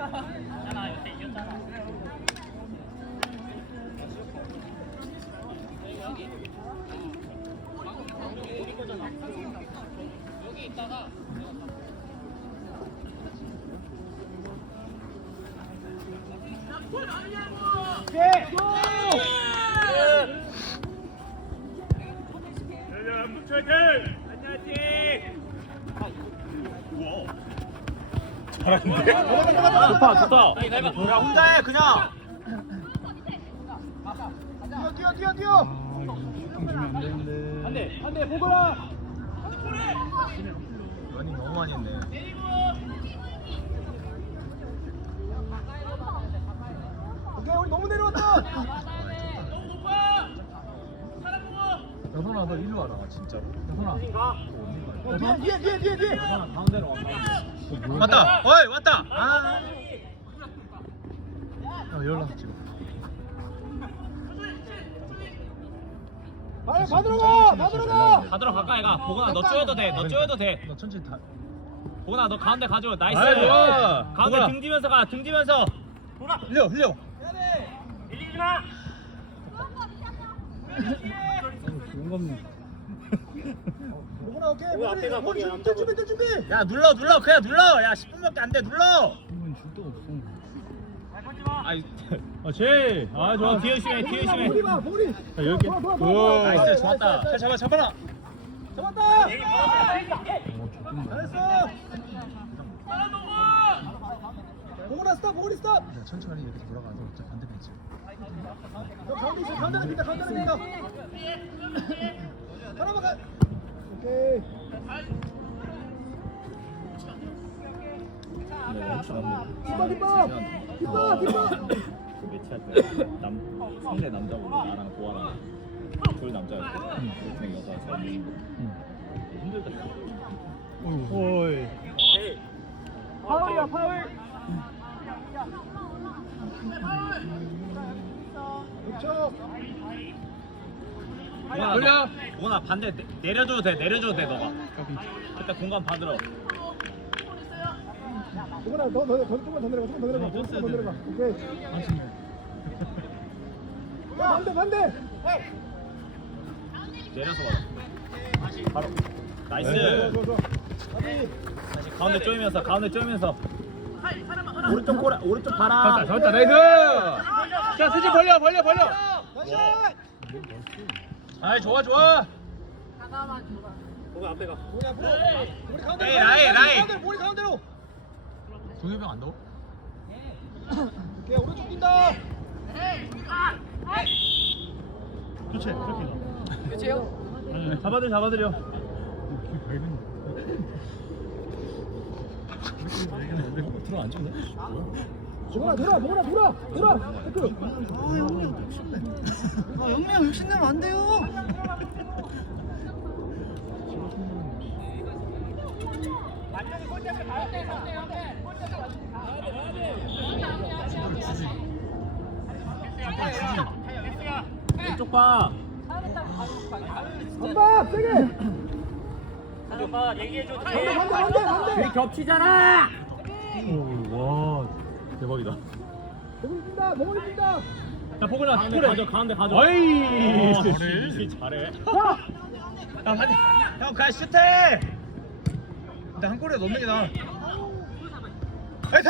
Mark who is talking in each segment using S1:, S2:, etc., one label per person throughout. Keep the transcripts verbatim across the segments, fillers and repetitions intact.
S1: 잘하는데?
S2: 좋다 좋다.
S1: 야 혼자 해 그냥. 뛰어 뛰어 뛰어 뛰어.
S3: 슈팅 주면 안 되는데.
S2: 한대 한대 보거라.
S1: 러닝 너무 많이 했네. 오케이 우리 너무 내려왔다.
S3: 여선아 너 일로 와라 진짜로. 여선아.
S1: 어, 뒤에 뒤에 뒤에 뒤에 뒤에.
S3: 여선아 가운데로 와.
S1: 왔다. 어이 왔다. 아.
S3: 야 연락 지금.
S1: 빨리 받으러 가. 받으러 가.
S2: 가들어 가까이 가. 보거나 너 쪼여도 돼. 너 쪼여도 돼.
S3: 너 천천히 다.
S2: 보거나 너 가운데 가줘. 나이스.
S1: 아이, 좋아.
S2: 가운데
S1: 보거나.
S2: 등 뒤면서 가. 등 뒤면서.
S1: 흘려 흘려.
S3: 용감네.
S1: 보거나 오케이.
S2: 우리 앞에 가, 거기
S1: 준비
S2: 남자분.
S1: 준비 준비. 야 눌러 눌러 그냥 눌러. 야 십 분밖에 안 돼 눌러.
S3: 이건 줄 데가 없어.
S2: 아이.
S3: 그렇지. 아 좋아.
S2: 어, 뒤에 심해. 뒤에 심해.
S1: 보리 봐 보리.
S3: 자 이렇게.
S1: 오,
S2: 나이스. 좋았다.
S1: 자 잡아 잡아라. 잡았다.
S3: 어 좋군요.
S1: 잘했어. 보거나 스탑 보거리 스탑.
S3: 야, 천천히 이렇게 돌아가서 자 반대 벤치.
S1: 너 가운데 있어. 가운데는 빈다. 가운데는 빈다. 하나만 가. 오케이. 뒷바 뒷바. 뒷바 뒷바.
S2: 그 매치할 때 남, 상대 남자고 나랑 도아랑 둘 남자였고 그냥 여자 잘 힘들다.
S3: 오이.
S2: 파울이야 파울.
S1: 그렇죠.
S2: 돌려. 보거나 반대 내, 내려줘도 돼. 내려줘도 돼 너가. 그때 공간 받으러.
S1: 보거나 너너 조금만 더 내려가. 조금 더 내려가. 조금 더 내려가. 오케이. 야, 반대 반대.
S2: 내려서 받아. 바로. 나이스.
S1: 좋아 좋아. 아비.
S2: 다시 가운데 쪼이면서 가운데 쪼이면서. 오른쪽 꼬라 오른쪽 봐라.
S3: 잡았다 나이스. 자 수지 벌려 벌려 벌려.
S1: 나이스.
S3: 아이 좋아 좋아.
S2: 보고 앞에 가.
S1: 우리 앞으로. 우리 가운데로.
S2: 에이, 라인, 라인.
S1: 가운데로, 우리 가운데로.
S3: 동해병 안 넣어?
S1: 오케이 오른쪽 뛴다.
S3: 그렇지 그렇게.
S1: 그렇지요.
S2: 잡아들 잡아들여.
S3: 들어 안 주네.
S1: 보거나 돌아 보거나 돌아 돌아. 태클.
S3: 아 영미 욕심내. 아 영미 형 욕심내면 안 돼요.
S2: 왼쪽 봐.
S1: 한방 세게.
S2: 왼쪽 봐. 얘기해줘.
S1: 반대 반대 반대 반대.
S2: 뒤에 겹치잖아.
S3: 와 대박이다.
S1: 보거리 뛴다 보거리 뛴다.
S2: 야 보거나 가운데 가져 가운데 가져.
S3: 어이,
S2: 어,
S3: 잘해.
S2: 씨, 잘해.
S1: 자.
S2: 야 반대. 형 그냥 슛해.
S3: 근데 한 골에 넣는 게 나아.
S2: 화이팅!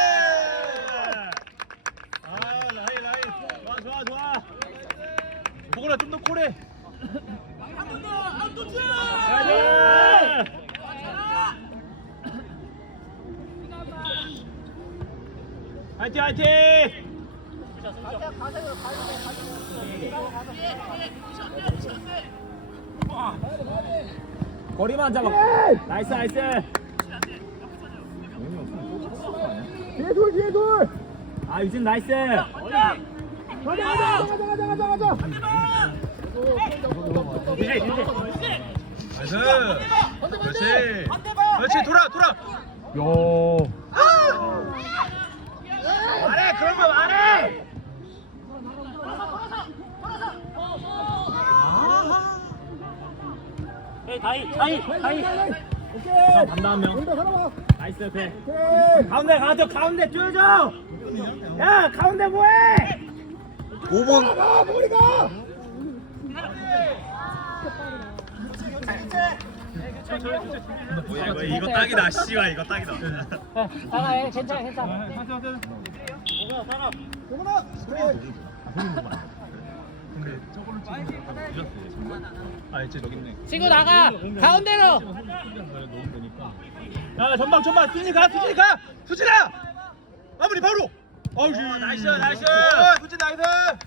S2: 아 라인 라인 좋아 좋아 좋아. 보거나 좀 더 콜해. 화이팅 화이팅! 거리만 잡아. 나이스 나이스.
S1: 뒤에 돌 뒤에 돌.
S2: 아 유진 나이스.
S1: 가자 가자 가자 가자 가자 가자.
S2: 유진 유진.
S3: 나이스. 그렇지. 그렇지 돌아 돌아. 야.
S2: 말해 그런 거 말해. 다이 다이 다이.
S1: 오케이.
S2: 반다 한 명.
S1: 온다 살아봐.
S2: 나이스. 나이스 돼.
S1: 오케이.
S2: 가운데 가줘 가운데 쪼여줘. 야 가운데 뭐해?
S4: 오 분.
S1: 가, 머리 가.
S2: 뭐야 이거 이거 딱이다. 씨발 이거 딱이다.
S3: 나가해 괜찮아 괜찮아.
S1: 동훈아. 그래.
S2: 근데 저거를 지금 늦었어요 정말. 아 이제 저기 있네.
S3: 치고 나가 가운데로.
S2: 너무 되니까. 야 전방 전방 수진이 가 수진이 가 수진아 마무리 바로. 어우 나이스 나이스. 수진 나이스.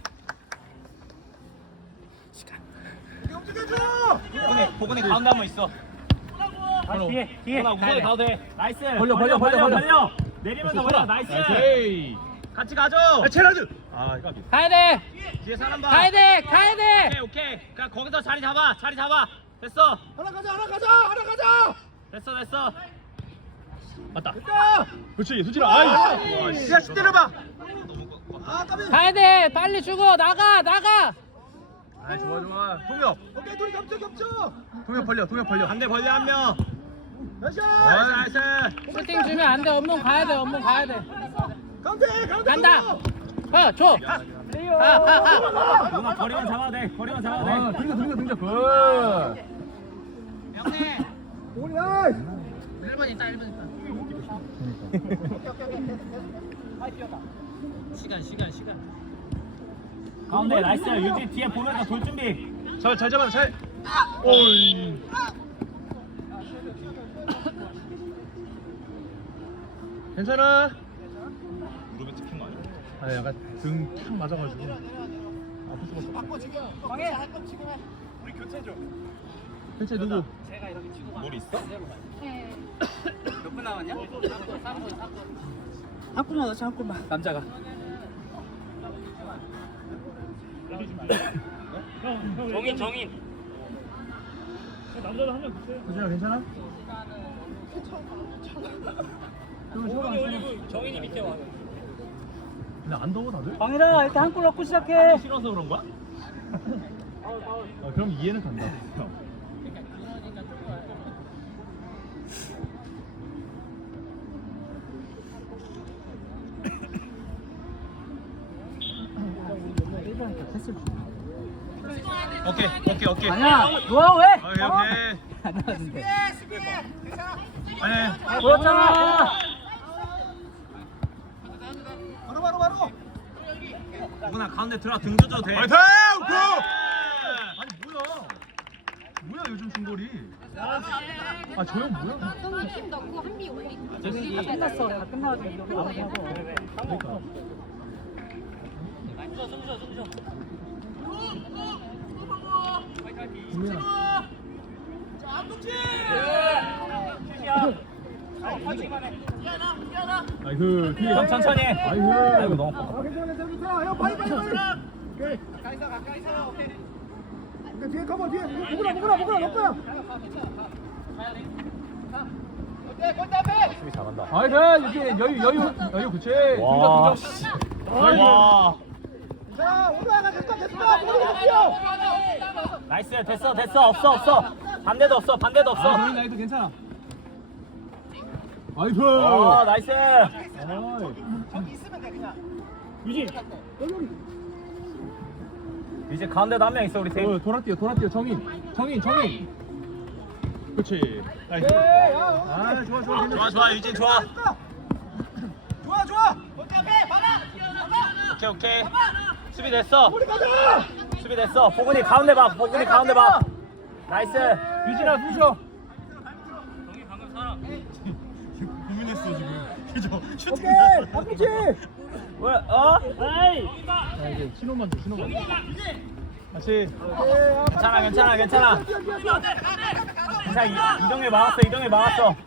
S1: 움직여줘.
S2: 보건이 보건이 가운데 한번 있어.
S3: 다시 뒤에 뒤에.
S2: 보건아 우선이 가도 돼. 나이스.
S3: 벌려, 벌려, 벌려, 벌려.
S2: 내리면서 벌려. 나이스.
S4: 오케이.
S2: 같이 가죠.
S4: 체라드. 아 이거
S3: 가야 돼.
S2: 뒤에 사람 봐.
S3: 가야 돼 가야 돼.
S2: 오케이 오케이. 그냥 거기서 자리 잡아 자리 잡아. 됐어
S1: 하나 가자, 하나 가자, 하나 가자.
S2: 됐어 됐어.
S4: 맞다.
S1: 됐다.
S4: 그렇지 수진아. 아이.
S2: 야 슛 때려봐.
S1: 아, 까비.
S3: 가야 돼 빨리 주고 나가 나가.
S4: 아 좋아 좋아. 동엽.
S1: 오케이, 둘이 겹쳐, 겹쳐.
S4: 동엽 벌려. 동엽 벌려.
S2: 반대 벌려 한 명.
S1: 나이스.
S2: 나이스 나이스.
S3: 슈팅 주면 안 돼. 업무 가야 돼. 업무 가야 돼.
S1: 가운데, 가운데.
S3: 간다.
S1: 서로.
S3: 어 줘. 하하하.
S2: 누나 거리만 잡아도 돼 거리만 잡아도 돼.
S4: 아 등져 등져 등져. 굿.
S1: 동훈이 나이스.
S3: 일 번 있다 일 번 있다. 시간 시간 시간.
S2: 가운데 나이스 유지 뒤에 보면서 돌 준비.
S4: 잘 잘 잡아 잘. 오이. 괜찮아.
S2: 무릎에 찍힌 거 아니야?
S4: 아 약간 등탁 맞아가지고 아플 수밖에 없어.
S3: 방해.
S4: 대체 누구?
S2: 물 있어?
S3: 몇분 남았냐? 한 골만 넣자 한 골만. 남자가. 정인 정인.
S4: 수진아 괜찮아?
S3: 정인이 밑에 와.
S4: 근데 안 더워 다들?
S3: 방해라 일단 한 골 넣고 시작해.
S2: 싫어서 그런 거야?
S4: 아 그럼 이해는 간다.
S2: 오케이 오케이 오케이.
S3: 아니야 좋아 왜?
S2: 오케이 오케이.
S3: 안 나왔는데.
S2: 아니
S3: 보였잖아.
S1: 바로, 바로, 바로.
S2: 누구나 가운데 들어가 등 조져도 돼.
S4: 화이팅! 고! 아니 뭐야? 뭐야 요즘 중거리? 아 저 형 뭐야?
S5: 형이 힘 넣고 한비 올리.
S3: 다 끝났어. 다 끝나가지고 이거 하고.
S4: 그러니까. 국민아. 아이고 뒤에
S2: 형 천천히 해.
S4: 아이고.
S2: 아이고 너무 아파.
S1: 아, 괜찮아, 괜찮아, 괜찮아. 형, 빨리, 빨리, 빨리. 오케이. 가까이 서, 가까이 서. 오케이. 오케이, 뒤에 커버, 뒤에. 누구나, 누구나, 누구나, 누구나.
S2: 수비 잘한다.
S4: 아이고 이렇게 여유 여유 여유 그치.
S2: 와.
S4: 등져 등져.
S2: 와.
S1: 자, 올라가, 됐다, 됐다. 머리 좀 뛰어.
S2: 나이스 됐어 됐어 없어 없어. 반대도 없어 반대도
S4: 아
S2: 없어.
S4: 동민 나이도 괜찮아. 아이고.
S2: 어 나이스.
S4: 유진.
S2: 이제 가운데도 한 명 있어 우리 팀.
S4: 어 돌아 뛰어 돌아 뛰어 정인 정인 정인. 그렇지. 나이스.
S1: 예, 야,
S4: 아 좋아 좋아.
S2: 좋아 좋아 유진 좋아.
S1: 좋아, 좋아.
S2: 오케이 오케이. 수비 됐어.
S1: 우리 가자.
S2: 수비 됐어. 보근이 가운데 봐. 보근이 가운데 봐. 나이스.
S4: 유진아 숨 쉬어.
S1: 오케이, 아프지.
S2: 왜? 어? 에이.
S4: 자 이제 신호만 줘 신호만. 다시.
S1: 오케이, 아,
S2: 괜찮아 괜찮아 괜찮아.
S1: 뛰어, 뛰어, 뛰어.
S2: 괜찮아 이- 이동해 막았어 이동해 막았어. 와.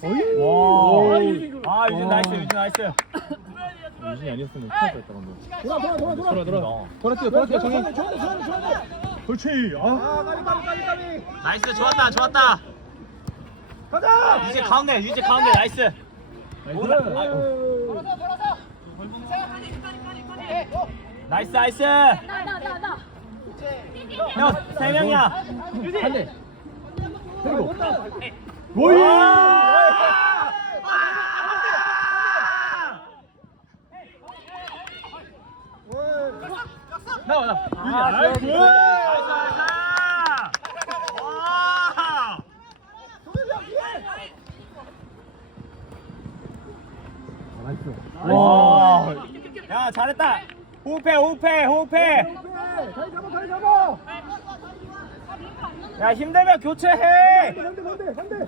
S2: 아 유진 나이스 유진 나이스.
S4: 유진이 아니었으면 큰일 뻔했다 방금.
S1: 돌아, 돌아, 돌아, 돌아.
S4: 돌아 돌아. 돌아 뛰어 돌아 뛰어 정인.
S1: 좋아, 좋아, 좋아, 좋아, 좋아.
S4: 그렇지. 아.
S1: 아, 까비, 까비, 까비, 까비.
S2: 나이스 좋았다 좋았다.
S1: 가자.
S2: 유진 가운데 유진 가운데 나이스. 오라.
S4: 나이스.
S2: 나이스 나이스.
S5: 나 나 나 나.
S2: 형 세 명이야.
S4: 한대. 그리고.
S2: 오이.
S4: 오이.
S2: 와!
S4: 나와 나.
S2: 아,
S4: 나이스.
S2: 좋아.
S4: 나이스 나이스. 와.
S2: 와. 야, 잘했다. 호흡해, 호흡해, 호흡해.
S1: 다리 잡아 다리 잡아.
S2: 야, 힘들면 교체해.
S1: 반대 반대 반대.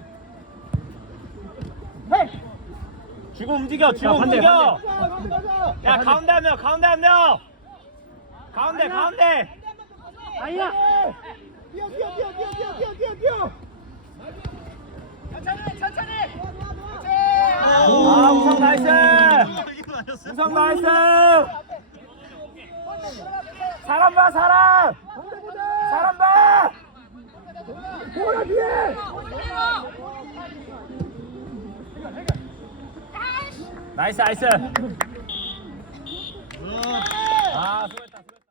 S2: 주고 움직여, 주고
S4: 반대,
S2: 움직여.
S1: 가자 반대 가자.
S2: 야, 가운데 한 명, 가운데 한 명. 가운데, 가운데.
S1: 아니야. 뛰어 뛰어 뛰어 뛰어 뛰어 뛰어 뛰어 뛰어.
S2: 아, 우성 나이스.
S4: 이건 아니었어요?
S2: 우성 나이스. 사람 봐, 사람.
S1: 반대 보자.
S2: 사람 봐.
S1: 보라 뒤에.
S2: 나이스, 나이스.